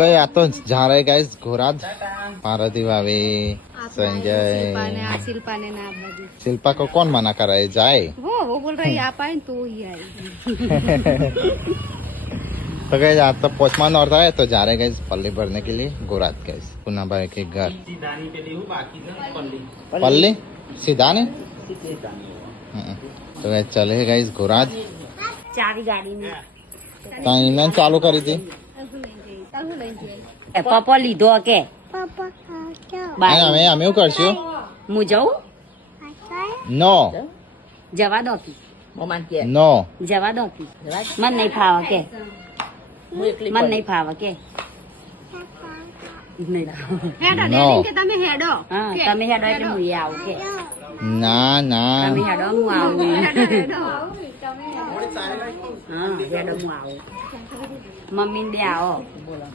આ તો જા રહે ગાઈસ ઘોરાદ पार्वती भाभी संजय शिल्पा ने ना शिल्पा को कौन मना कर रहा है जाए वो बोल रही आप आए तो ही आई तो गाइस आज तो पोस्टमैन और था तो जा रहे गाइस पल्ली भरने के लिए गोराद गाइस पुना भाई के घर पल्ली सीधा ने तो गाइस चले गाइस गोराद चारी गाड़ी में टाइम चालू करी थी પપ્પા લીધો કે અમે અમે એવું કરશું હું જાઉં નો જવા દો નો જવા દો મન નહીં ફાવે કે મન નહીં ફાવે કે નો તમે હેડો તમે હેડો એટલે હું આવું કે ના ના તમે હેડો હું આવું હા હેડો હું આવું મમ્મી ને બે આવો બોલો